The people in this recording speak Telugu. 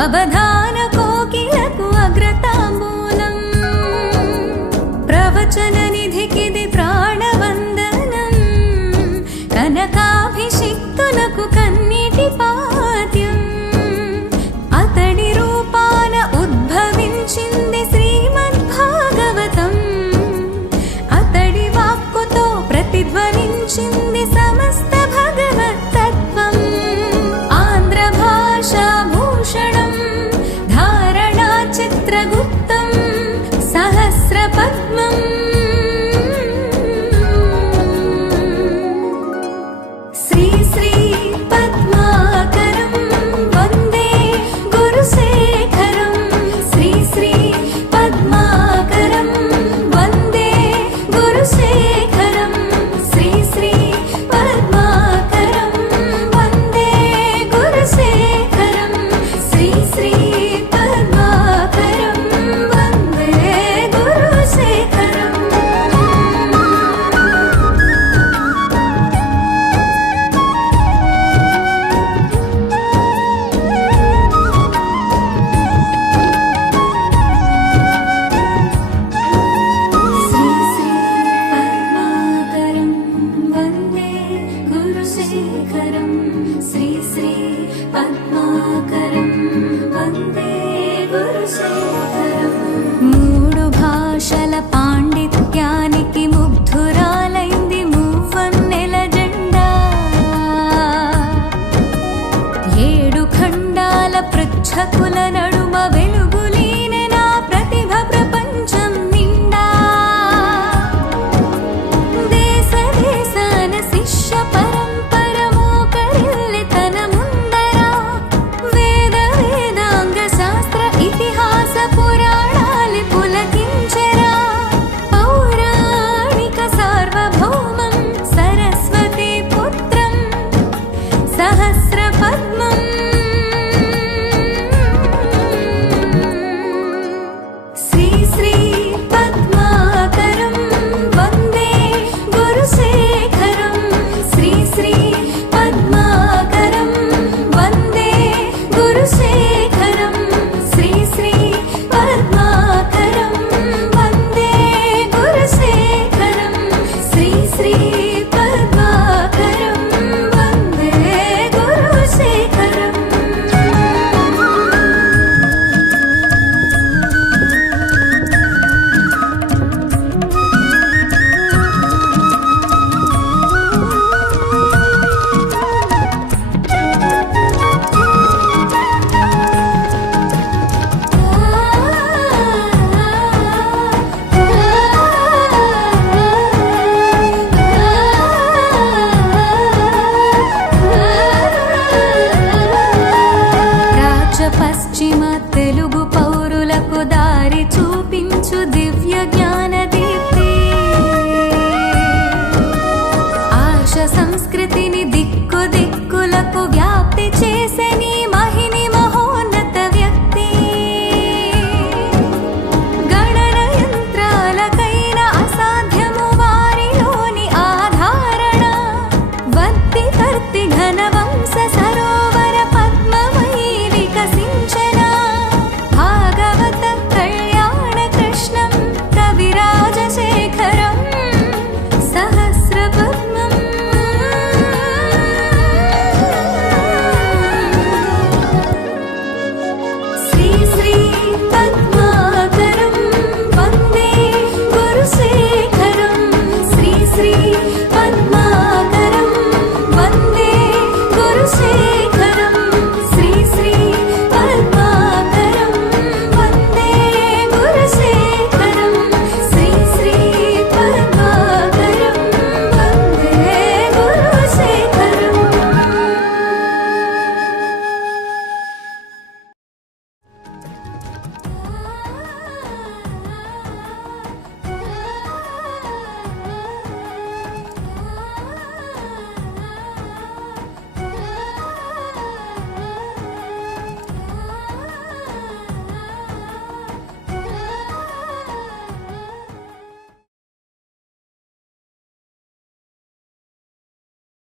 అవధాన కోకిలకు అగ్రతాంబూలం ప్రవచన నిధికిది ప్రాణవందనం కనకాభిషిక్తులకు కన్నీటి పాద్యం అతడి రూపాన ఉద్భవించింది శ్రీమద్భాగవతం అతడి వాక్కుతో ప్రతిధ్వనించింది సమస్త భగవత్ తత్వం ఆంధ్ర భాషా భూషణం ధారణా చిత్రగుప్తం సహస్ర పద్మం శ్రీ శ్రీ పద్మాకరం వందే గురుశేఖరం శ్రీ శ్రీ పద్మాకరం వందే గురుశేఖరం శ్రీ శ్రీ పద్మాకరం వందే గురుశేఖరం శ్రీ శ్రీ పద్మాకరం వందే గురుశేఖరం శ్రీ శ్రీ పద్మాకరం వందే గురుశేఖరం శ్రీ శ్రీ పద్మాకరం వందే గురుశేఖరం మూడు భాషల పాండిత్యానికి ముగ్ధురాలైంది మూవన్నెల జెండా ఏడు ఖండాల పృచ్ఛకుల నడుమ వెలుగులీనెనా ప్రతిభ ప్రపంచం నిండా దేశ దేశాన శిష్య పరంపర మోకరిల్లె తన ముందర వేద వేదాంగ శాస్త్ర ఇతిహాస పురాణాలు పులకించెరా పౌరాణిక సార్వభౌమం సరస్వతి పుత్రం సహస్ర పద్మం శ్రీ శ్రీ